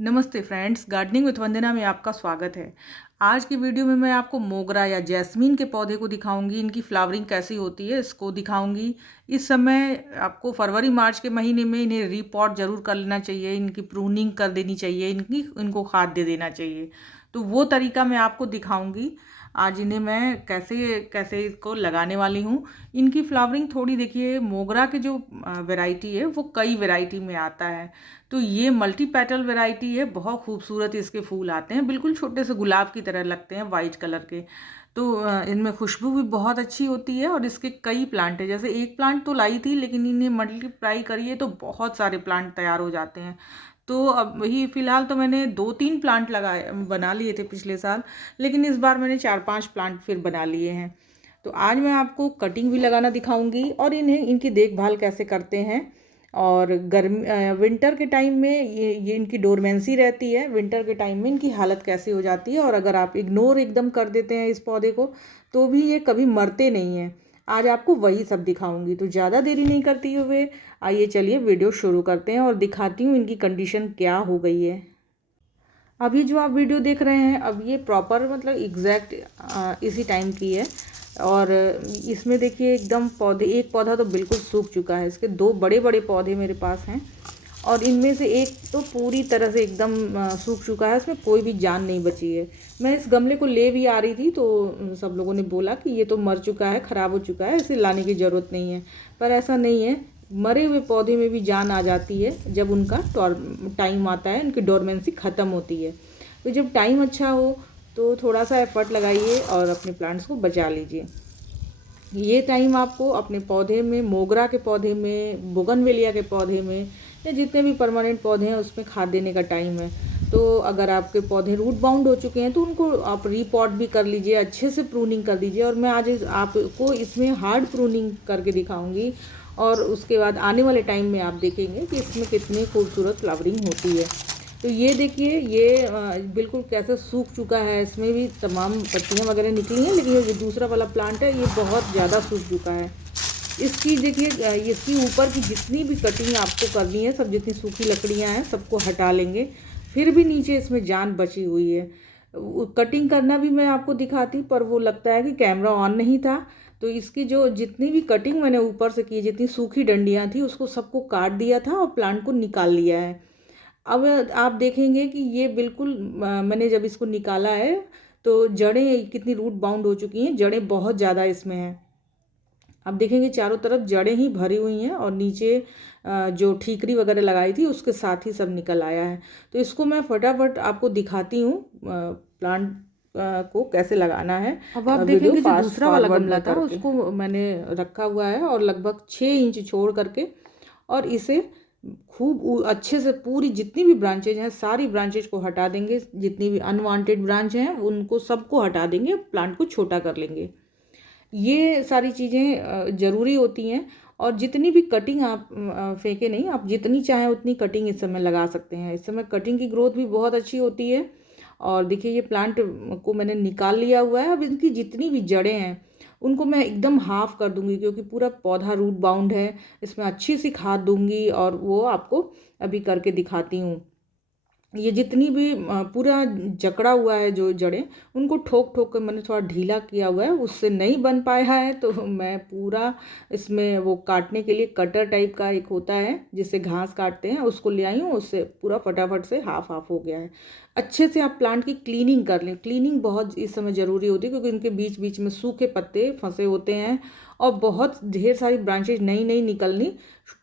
नमस्ते friends, gardening with वंदना में आपका स्वागत है। आज की वीडियो में मैं आपको मोगरा या जैस्मीन के पौधे को दिखाऊंगी। इनकी फ्लावरिंग कैसी होती है इसको दिखाऊंगी। इस समय आपको फरवरी मार्च के महीने में इन्हें रीपॉट ज़रूर कर लेना चाहिए, इनकी प्रूनिंग कर देनी चाहिए, इनको खाद दे देना चाहिए। तो वो तरीका मैं आपको दिखाऊंगी। आज इन्हें मैं कैसे कैसे इसको लगाने वाली हूँ। इनकी फ्लावरिंग थोड़ी देखिए, मोगरा के जो वैरायटी है वो कई वैरायटी में आता है। तो ये मल्टी पेटल वैरायटी है, बहुत खूबसूरत इसके फूल आते हैं, बिल्कुल छोटे से गुलाब की तरह लगते हैं, वाइट कलर के। तो इनमें खुशबू भी बहुत अच्छी होती है और इसके कई प्लांट है। जैसे एक प्लांट तो लाई थी, लेकिन इन्हें मल्टीप्लाई करिए तो बहुत सारे प्लांट तैयार हो जाते हैं। तो अब वही फ़िलहाल तो मैंने 2-3 प्लांट लगाए बना लिए थे पिछले साल, लेकिन इस बार मैंने 4-5 प्लांट फिर बना लिए हैं। तो आज मैं आपको कटिंग भी लगाना दिखाऊंगी और इन्हें इनकी देखभाल कैसे करते हैं। और विंटर के टाइम में ये इनकी डोरमेंसी रहती है। विंटर के टाइम में इनकी हालत कैसी हो जाती है, और अगर आप इग्नोर एकदम कर देते हैं इस पौधे को तो भी ये कभी मरते नहीं हैं। आज आपको वही सब दिखाऊंगी। तो ज़्यादा देरी नहीं करती हुए आइए चलिए वीडियो शुरू करते हैं और दिखाती हूँ इनकी कंडीशन क्या हो गई है। अभी जो आप वीडियो देख रहे हैं, अब ये प्रॉपर मतलब एग्जैक्ट इसी टाइम की है। और इसमें देखिए एकदम पौधे, एक पौधा तो बिल्कुल सूख चुका है। इसके दो बड़े बड़े पौधे मेरे पास हैं और इनमें से एक तो पूरी तरह से एकदम सूख चुका है, इसमें कोई भी जान नहीं बची है। मैं इस गमले को ले भी आ रही थी तो सब लोगों ने बोला कि ये तो मर चुका है, ख़राब हो चुका है, इसे लाने की ज़रूरत नहीं है। पर ऐसा नहीं है, मरे हुए पौधे में भी जान आ जाती है जब उनका टाइम आता है, उनकी डोरमेंसी ख़त्म होती है। तो जब टाइम अच्छा हो तो थोड़ा सा एफर्ट लगाइए और अपने प्लांट्स को बचा लीजिए। ये टाइम आपको अपने पौधे में, मोगरा के पौधे में, बोगनवेलिया के पौधे में, या जितने भी परमानेंट पौधे हैं उसमें खाद देने का टाइम है। तो अगर आपके पौधे रूट बाउंड हो चुके हैं तो उनको आप रीपॉट भी कर लीजिए, अच्छे से प्रूनिंग कर दीजिए। और मैं आज आपको इसमें हार्ड प्रूनिंग करके दिखाऊंगी और उसके बाद आने वाले टाइम में आप देखेंगे कि इसमें कितनी खूबसूरत फ्लावरिंग होती है। तो ये देखिए, ये बिल्कुल कैसे सूख चुका है, इसमें भी तमाम पत्तियां वगैरह निकली हैं, लेकिन ये जो दूसरा वाला प्लांट है ये बहुत ज़्यादा सूख चुका है। इसकी देखिए, इसकी ऊपर की जितनी भी कटिंग आपको करनी है, सब जितनी सूखी लकड़ियां हैं सबको हटा लेंगे। फिर भी नीचे इसमें जान बची हुई है। कटिंग करना भी मैं आपको दिखाती, पर वो लगता है कि कैमरा ऑन नहीं था। तो इसकी जो जितनी भी कटिंग मैंने ऊपर से की, जितनी सूखी डंडियां थी उसको सबको काट दिया था और प्लांट को निकाल लिया है। अब आप देखेंगे कि ये बिल्कुल मैंने जब इसको निकाला है तो जड़ें कितनी रूट बाउंड हो चुकी हैं, जड़ें बहुत ज़्यादा इसमें हैं। आप देखेंगे चारों तरफ जड़ें ही भरी हुई हैं और नीचे जो ठीकरी वगैरह लगाई थी उसके साथ ही सब निकल आया है। तो इसको मैं फटाफट आपको दिखाती हूँ प्लांट को कैसे लगाना है। अब आप वीडियो देखेंगे जो फास्ट दूसरा वाला फॉरवर्ड गमला में था करके उसको मैंने रखा हुआ है और लगभग 6 इंच छोड़ करके, और इसे खूब अच्छे से पूरी जितनी भी ब्रांचेज हैं सारी ब्रांचेज को हटा देंगे। जितनी भी अनवांटेड ब्रांच हैं उनको सबको हटा देंगे, प्लांट को छोटा कर लेंगे। ये सारी चीज़ें ज़रूरी होती हैं। और जितनी भी कटिंग आप फेंके नहीं, आप जितनी चाहें उतनी कटिंग इस समय लगा सकते हैं। इस समय कटिंग की ग्रोथ भी बहुत अच्छी होती है। और देखिए ये प्लांट को मैंने निकाल लिया हुआ है। अब इनकी जितनी भी जड़ें हैं उनको मैं एकदम हाफ कर दूंगी, क्योंकि पूरा पौधा रूट बाउंड है। इसमें अच्छी सी खाद दूंगी और वो आपको अभी करके दिखाती हूँ। ये जितनी भी पूरा जकड़ा हुआ है जो जड़ें, उनको ठोक ठोक कर मैंने थोड़ा ढीला किया हुआ है। उससे नहीं बन पाया है तो मैं पूरा इसमें वो काटने के लिए कटर टाइप का एक होता है जिससे घास काटते हैं, उसको ले आई हूँ। उससे पूरा फटाफट से हाफ हाफ हो गया है। अच्छे से आप प्लांट की क्लीनिंग कर लें। क्लीनिंग बहुत इस समय ज़रूरी होती है, क्योंकि इनके बीच बीच में सूखे पत्ते फंसे होते हैं और बहुत ढेर सारी ब्रांचेज नई नई निकलनी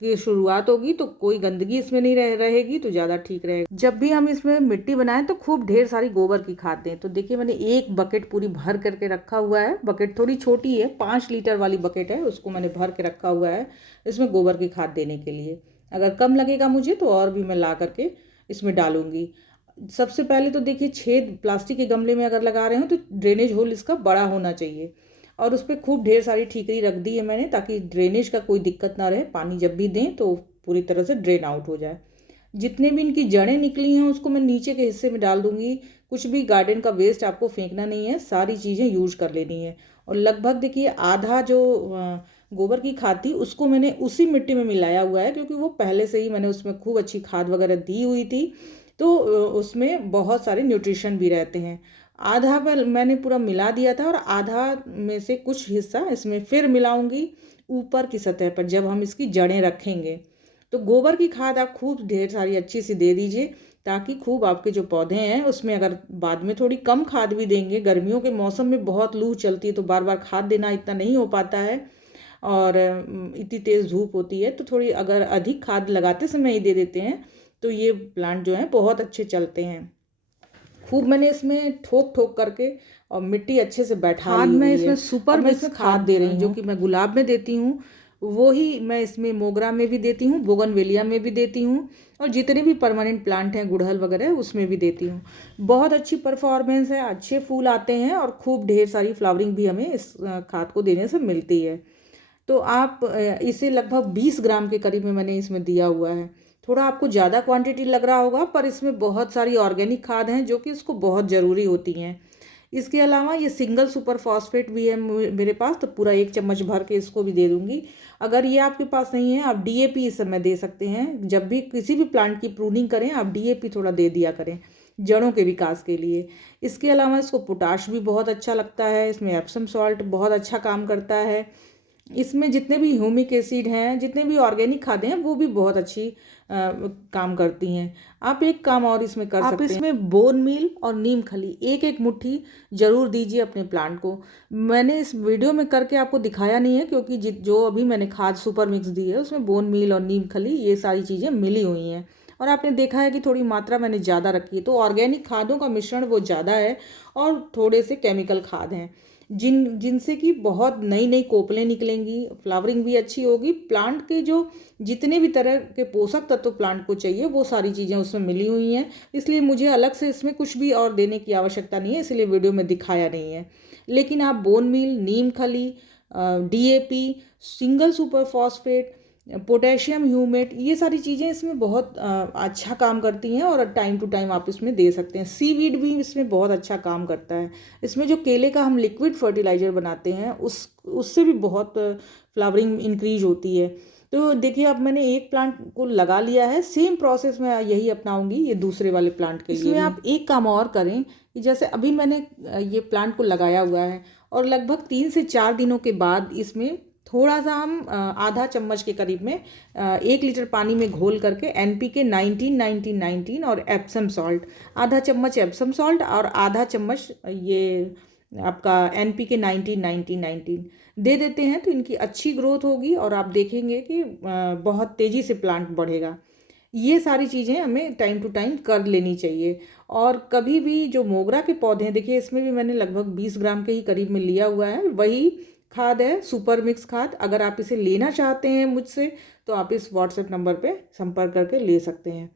की शुरुआत होगी। तो कोई गंदगी इसमें नहीं रहेगी तो ज़्यादा ठीक रहेगा। जब भी हम इसमें मिट्टी बनाएं तो खूब ढेर सारी गोबर की खाद दें। तो देखिए मैंने एक बकेट पूरी भर करके रखा हुआ है। बकेट थोड़ी छोटी है, 5 लीटर वाली बकेट है, उसको मैंने भर के रखा हुआ है इसमें गोबर की खाद देने के लिए। अगर कम लगेगा मुझे तो और भी मैं ला करके इसमें डालूंगी। सबसे पहले तो देखिए, छेद प्लास्टिक के गमले में अगर लगा रहे हो तो ड्रेनेज होल इसका बड़ा होना चाहिए। और उस पर खूब ढेर सारी ठीकरी रख दी है मैंने, ताकि ड्रेनेज का कोई दिक्कत ना रहे। पानी जब भी दें तो पूरी तरह से ड्रेन आउट हो जाए। जितने भी इनकी जड़ें निकली हैं उसको मैं नीचे के हिस्से में डाल दूंगी। कुछ भी गार्डन का वेस्ट आपको फेंकना नहीं है, सारी चीज़ें यूज कर लेनी है। और लगभग देखिए आधा जो गोबर की खाद थी उसको मैंने उसी मिट्टी में मिलाया हुआ है, क्योंकि वो पहले से ही मैंने उसमें खूब अच्छी खाद वगैरह दी हुई थी। तो उसमें बहुत सारे न्यूट्रिशन भी रहते हैं। आधा मैंने पूरा मिला दिया था और आधा में से कुछ हिस्सा इसमें फिर मिलाऊंगी ऊपर की सतह पर जब हम इसकी जड़ें रखेंगे। तो गोबर की खाद आप खूब ढेर सारी अच्छी सी दे दीजिए, ताकि खूब आपके जो पौधे हैं उसमें, अगर बाद में थोड़ी कम खाद भी देंगे, गर्मियों के मौसम में बहुत लू चलती है तो बार बार खाद देना इतना नहीं हो पाता है और इतनी तेज़ धूप होती है, तो थोड़ी अगर अधिक खाद लगाते समय ही दे देते हैं तो ये प्लांट जो हैं बहुत अच्छे चलते हैं। खूब मैंने इसमें ठोक ठोक करके और मिट्टी अच्छे से बैठा ली मैं हुई इसमें है। सुपर अब मैं मिक्स इसमें खाद दे रही हूँ जो कि मैं गुलाब में देती हूँ, वो ही मैं इसमें मोगरा में भी देती हूँ, बोगनवेलिया में भी देती हूँ और जितने भी परमानेंट प्लांट हैं गुड़हल वगैरह उसमें भी देती हूँ। बहुत अच्छी परफॉर्मेंस है, अच्छे फूल आते हैं और खूब ढेर सारी फ्लावरिंग भी हमें इस खाद को देने से मिलती है। तो आप इसे लगभग 20 ग्राम के करीब में मैंने इसमें दिया हुआ है। थोड़ा आपको ज़्यादा क्वांटिटी लग रहा होगा, पर इसमें बहुत सारी ऑर्गेनिक खाद हैं जो कि इसको बहुत ज़रूरी होती हैं। इसके अलावा ये सिंगल सुपर फॉस्फेट भी है मेरे पास, तो पूरा 1 चम्मच भर के इसको भी दे दूंगी। अगर ये आपके पास नहीं है, आप डीएपी इस समय दे सकते हैं। जब भी किसी भी प्लांट की प्रूनिंग करें आप डीएपी थोड़ा दे दिया करें जड़ों के विकास के लिए। इसके अलावा इसको पोटाश भी बहुत अच्छा लगता है, इसमें एप्सम सॉल्ट बहुत अच्छा काम करता है। इसमें जितने भी ह्यूमिक एसिड हैं, जितने भी ऑर्गेनिक खादें हैं, वो भी बहुत अच्छी काम करती हैं। आप एक काम और इसमें कर सकते हैं, इसमें बोन मील और नीम खली एक एक मुट्ठी जरूर दीजिए अपने प्लांट को। मैंने इस वीडियो में करके आपको दिखाया नहीं है क्योंकि जो अभी मैंने खाद सुपर मिक्स दी है उसमें बोन मील और नीम खली ये सारी चीज़ें मिली हुई हैं और आपने देखा है कि थोड़ी मात्रा मैंने ज़्यादा रखी है। तो ऑर्गेनिक खादों का मिश्रण वो ज़्यादा है और थोड़े से केमिकल खाद हैं जिनसे कि बहुत नई नई कोपलें निकलेंगी, फ्लावरिंग भी अच्छी होगी। प्लांट के जो जितने भी तरह के पोषक तत्व प्लांट को चाहिए वो सारी चीज़ें उसमें मिली हुई हैं, इसलिए मुझे अलग से इसमें कुछ भी और देने की आवश्यकता नहीं है, इसलिए वीडियो में दिखाया नहीं है। लेकिन आप बोन मील, नीम खली, DAP, single super phosphate, potassium humate, ये सारी चीज़ें इसमें बहुत अच्छा काम करती हैं और टाइम टू टाइम आप इसमें दे सकते हैं। सीवीड भी इसमें बहुत अच्छा काम करता है। इसमें जो केले का हम लिक्विड फर्टिलाइज़र बनाते हैं उससे भी बहुत फ्लावरिंग इंक्रीज होती है। तो देखिए अब मैंने एक प्लांट को लगा लिया है, सेम प्रोसेस मैं यही अपनाऊंगी ये दूसरे वाले प्लांट के लिए। इसमें आप एक काम और करें कि जैसे अभी मैंने ये प्लांट को लगाया हुआ है और लगभग 3 से 4 दिनों के बाद इसमें थोड़ा सा हम आधा चम्मच के करीब में 1 लीटर पानी में घोल करके NPK 19-19-19 और एप्सम सॉल्ट, आधा चम्मच एप्सम सॉल्ट और आधा चम्मच ये आपका NPK 19-19-19 दे देते हैं तो इनकी अच्छी ग्रोथ होगी और आप देखेंगे कि बहुत तेज़ी से प्लांट बढ़ेगा। ये सारी चीज़ें हमें टाइम टू टाइम कर लेनी चाहिए। और कभी भी जो मोगरा के पौधे हैं, देखिए इसमें भी मैंने लगभग 20 ग्राम के ही करीब में लिया हुआ है, वही खाद है सुपर मिक्स खाद। अगर आप इसे लेना चाहते हैं मुझसे तो आप इस व्हाट्सएप नंबर पे संपर्क करके ले सकते हैं।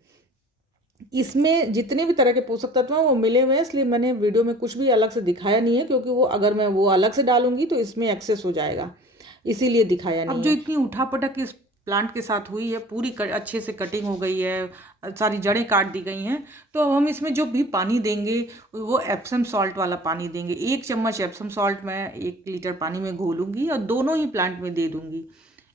इसमें जितने भी तरह के पोषक तत्व हैं वो मिले हुए हैं, इसलिए मैंने वीडियो में कुछ भी अलग से दिखाया नहीं है क्योंकि वो अगर मैं वो अलग से डालूंगी तो इसमें एक्सेस हो जाएगा, इसीलिए दिखाया नहीं है। अब जो इतनी उठापटक इस प्लांट के साथ हुई है, पूरी अच्छे से कटिंग हो गई है, सारी जड़ें काट दी गई हैं, तो अब हम इसमें जो भी पानी देंगे वो एप्सम सॉल्ट वाला पानी देंगे। 1 चम्मच एप्सम सॉल्ट मैं 1 लीटर पानी में घोलूंगी और दोनों ही प्लांट में दे दूंगी।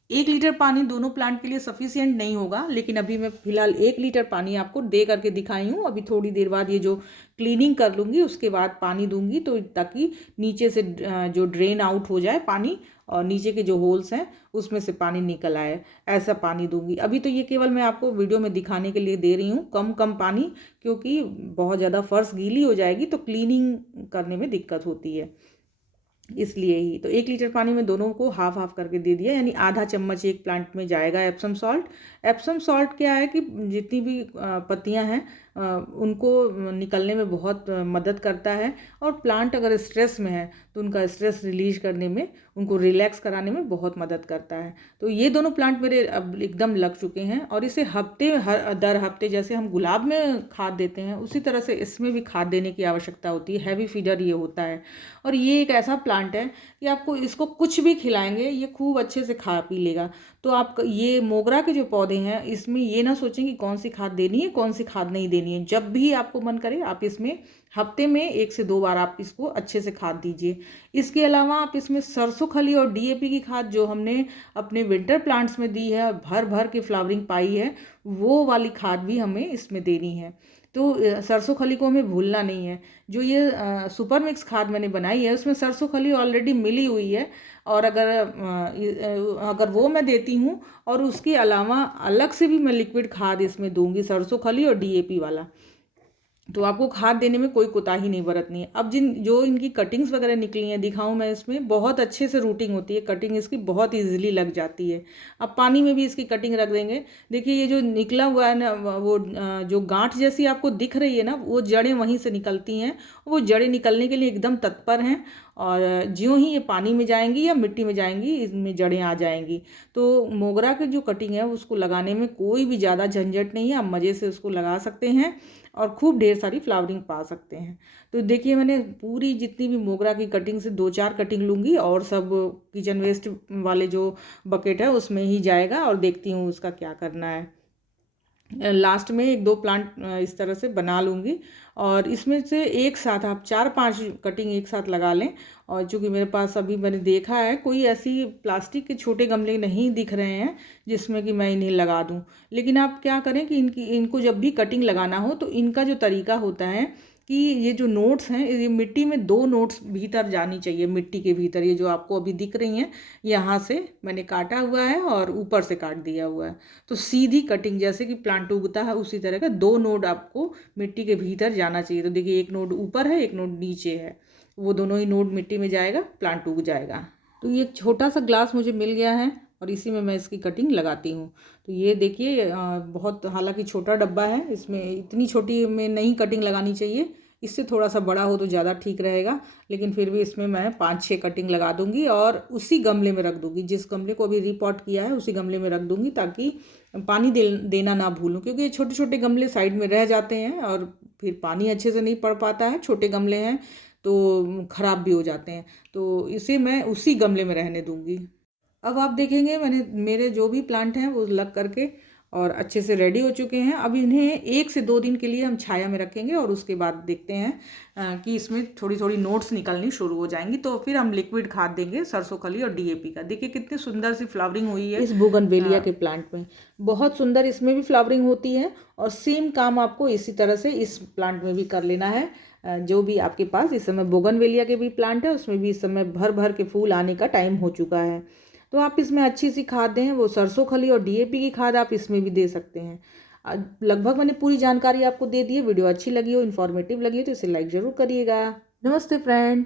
1 लीटर पानी दोनों प्लांट के लिए सफिशियंट नहीं होगा, लेकिन अभी मैं फिलहाल 1 लीटर पानी आपको दे करके दिखाई हूँ। अभी थोड़ी देर बाद ये जो क्लीनिंग कर लूँगी उसके बाद पानी दूंगी, तो ताकि नीचे से जो ड्रेन आउट हो जाए पानी और नीचे के जो होल्स हैं उसमें से पानी निकल आए, ऐसा पानी दूंगी। अभी तो ये केवल मैं आपको वीडियो में दिखाने के लिए दे रही हूँ, कम कम पानी, क्योंकि बहुत ज़्यादा फर्श गीली हो जाएगी तो क्लीनिंग करने में दिक्कत होती है, इसलिए ही। तो 1 लीटर पानी में दोनों को हाफ हाफ करके दे दिया, यानी आधा चम्मच एक प्लांट में जाएगा एप्सम सॉल्ट। एप्सम सॉल्ट क्या है कि जितनी भी पत्तियां हैं उनको निकलने में बहुत मदद करता है और प्लांट अगर स्ट्रेस में है तो उनका स्ट्रेस रिलीज करने में, उनको रिलैक्स कराने में बहुत मदद करता है। तो ये दोनों प्लांट मेरे अब एकदम लग चुके हैं और इसे दर हफ्ते जैसे हम गुलाब में खाद देते हैं उसी तरह से इसमें भी खाद देने की आवश्यकता होती है। हैवी फीडर ये होता है और ये एक ऐसा प्लांट है कि आपको इसको कुछ भी खिलाएंगे ये खूब अच्छे से खा पी लेगा। तो आप ये मोगरा के जो पौधे हैं इसमें ये ना सोचें कि कौन सी खाद देनी है कौन सी खाद नहीं देनी है। जब भी आपको मन करे आप इसमें हफ्ते में 1 से 2 बार आप इसको अच्छे से खाद दीजिए। इसके अलावा आप इसमें सरसों खली और डीएपी की खाद जो हमने अपने विंटर प्लांट्स में दी है और भर भर के फ्लावरिंग पाई है, वो वाली खाद भी हमें इसमें देनी है। तो सरसों खली को हमें भूलना नहीं है। जो ये सुपर मिक्स खाद मैंने बनाई है उसमें सरसों खली ऑलरेडी मिली हुई है, और अगर वो मैं देती हूँ और उसके अलावा अलग से भी मैं लिक्विड खाद इसमें दूंगी, सरसों खली और डीएपी वाला, तो आपको खाद देने में कोई कोताही नहीं बरतनी है। अब जो इनकी कटिंग्स वगैरह निकली हैं दिखाऊं मैं, इसमें बहुत अच्छे से रूटिंग होती है, कटिंग इसकी बहुत इजीली लग जाती है। अब पानी में भी इसकी कटिंग रख देंगे। देखिए ये जो निकला हुआ है ना, वो जो गांठ जैसी आपको दिख रही है ना, वो जड़ें वहीं से निकलती हैं। वो जड़ें निकलने के लिए एकदम तत्पर हैं, और ज्यों ही ये पानी में जाएंगी या मिट्टी में जाएंगी इसमें जड़ें आ जाएंगी। तो मोगरा की जो कटिंग है उसको लगाने में कोई भी ज़्यादा झंझट नहीं है, आप मज़े से उसको लगा सकते हैं और खूब ढेर सारी फ्लावरिंग पा सकते हैं। तो देखिए मैंने पूरी जितनी भी मोगरा की कटिंग से 2-4 कटिंग लूँगी, और सब किचन वेस्ट वाले जो बकेट है उसमें ही जाएगा, और देखती हूँ उसका क्या करना है। लास्ट में 1-2 प्लांट इस तरह से बना लूँगी, और इसमें से एक साथ आप 4-5 कटिंग एक साथ लगा लें। और चूँकि मेरे पास अभी मैंने देखा है कोई ऐसी प्लास्टिक के छोटे गमले नहीं दिख रहे हैं जिसमें कि मैं इन्हें लगा दूं, लेकिन आप क्या करें कि इनको जब भी कटिंग लगाना हो तो इनका जो तरीका होता है कि ये जो नोट्स हैं, ये मिट्टी में 2 नोट्स भीतर जानी चाहिए, मिट्टी के भीतर। ये जो आपको अभी दिख रही हैं यहाँ से मैंने काटा हुआ है और ऊपर से काट दिया हुआ है, तो सीधी कटिंग जैसे कि प्लांट उगता है उसी तरह का 2 नोड आपको मिट्टी के भीतर जाना चाहिए। तो देखिए एक नोड ऊपर है, एक नोड नीचे है, वो दोनों ही नोड मिट्टी में जाएगा, प्लांट उग जाएगा। तो ये एक छोटा सा ग्लास मुझे मिल गया है और इसी में मैं इसकी कटिंग लगाती हूँ। तो ये देखिए बहुत, हालांकि छोटा डब्बा है, इसमें इतनी छोटी में नहीं कटिंग लगानी चाहिए, इससे थोड़ा सा बड़ा हो तो ज़्यादा ठीक रहेगा। लेकिन फिर भी इसमें मैं 5-6 कटिंग लगा दूंगी और उसी गमले में रख दूंगी, जिस गमले को अभी रिपॉट किया है उसी गमले में रख दूंगी, ताकि पानी देना ना भूलूं, क्योंकि ये छोटे छोटे गमले साइड में रह जाते हैं और फिर पानी अच्छे से नहीं पड़ पाता है, छोटे गमले हैं तो ख़राब भी हो जाते हैं। तो इसे मैं उसी गमले में रहने दूंगी। अब आप देखेंगे मेरे जो भी प्लांट हैं वो लग करके और अच्छे से रेडी हो चुके हैं। अब इन्हें 1 से 2 दिन के लिए हम छाया में रखेंगे, और उसके बाद देखते हैं कि इसमें थोड़ी थोड़ी नोट्स निकलनी शुरू हो जाएंगी, तो फिर हम लिक्विड खाद देंगे सरसों खली और डीएपी का। देखिए कितनी सुंदर सी फ्लावरिंग हुई है इस बोगनवेलिया के प्लांट में, बहुत सुंदर इसमें भी फ्लावरिंग होती है। और सेम काम आपको इसी तरह से इस प्लांट में भी कर लेना है। जो भी आपके पास इस समय बोगनवेलिया के भी प्लांट है उसमें भी इस समय भर भर के फूल आने का टाइम हो चुका है। तो आप इसमें अच्छी सी खाद दें, वो सरसों खली और डीएपी की खाद आप इसमें भी दे सकते हैं। लगभग मैंने पूरी जानकारी आपको दे दी है। वीडियो अच्छी लगी हो, इन्फॉर्मेटिव लगी हो तो इसे लाइक ज़रूर करिएगा। नमस्ते फ्रेंड।